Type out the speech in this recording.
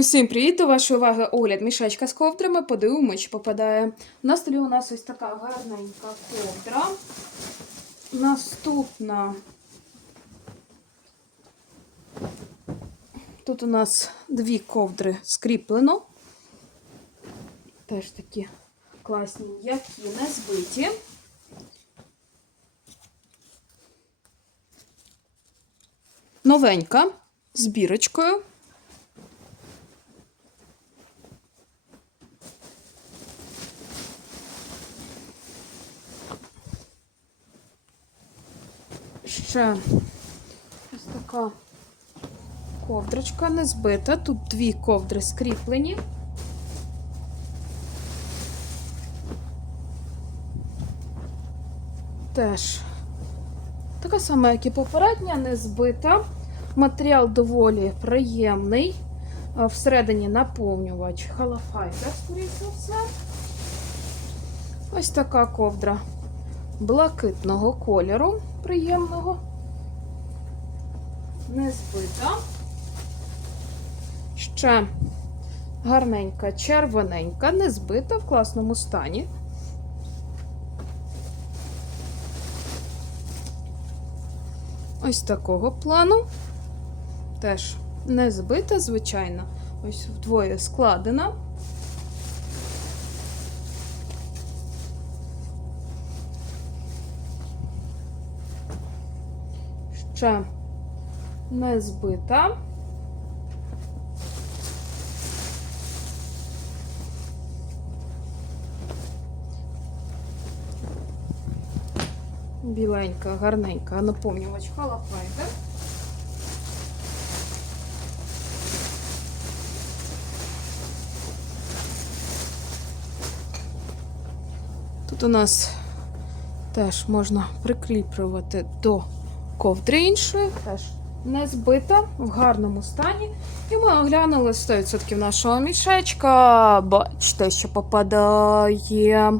Усім привіт! До вашої уваги огляд мішечка з ковдрами. Подивимось, чи попадає. На столі у нас ось така гарненька ковдра. Наступна. Тут у нас дві ковдри скріплено. Теж такі класні, які не збиті. Новенька з бірочкою. Ще ось така ковдрочка не збита. Тут дві ковдри скріплені. Теж така сама, як і попередня, не збита. Матеріал доволі приємний. Всередині наповнювач халафайбер, скоріше за все. Ось така ковдра блакитного кольору, приємного. Не збита. Ще гарненька, червоненька, не збита в класному стані. Ось такого плану. Теж не збита, звичайно. Ось вдвоє складена. Ще не збита. Біленька, гарненька, наповнювач халафайбер. Тут у нас теж можна прикріплювати до ковдри іншої, теж не збита, в гарному стані. І ми оглянули 100% нашого мішечка. Бачите, що попадає.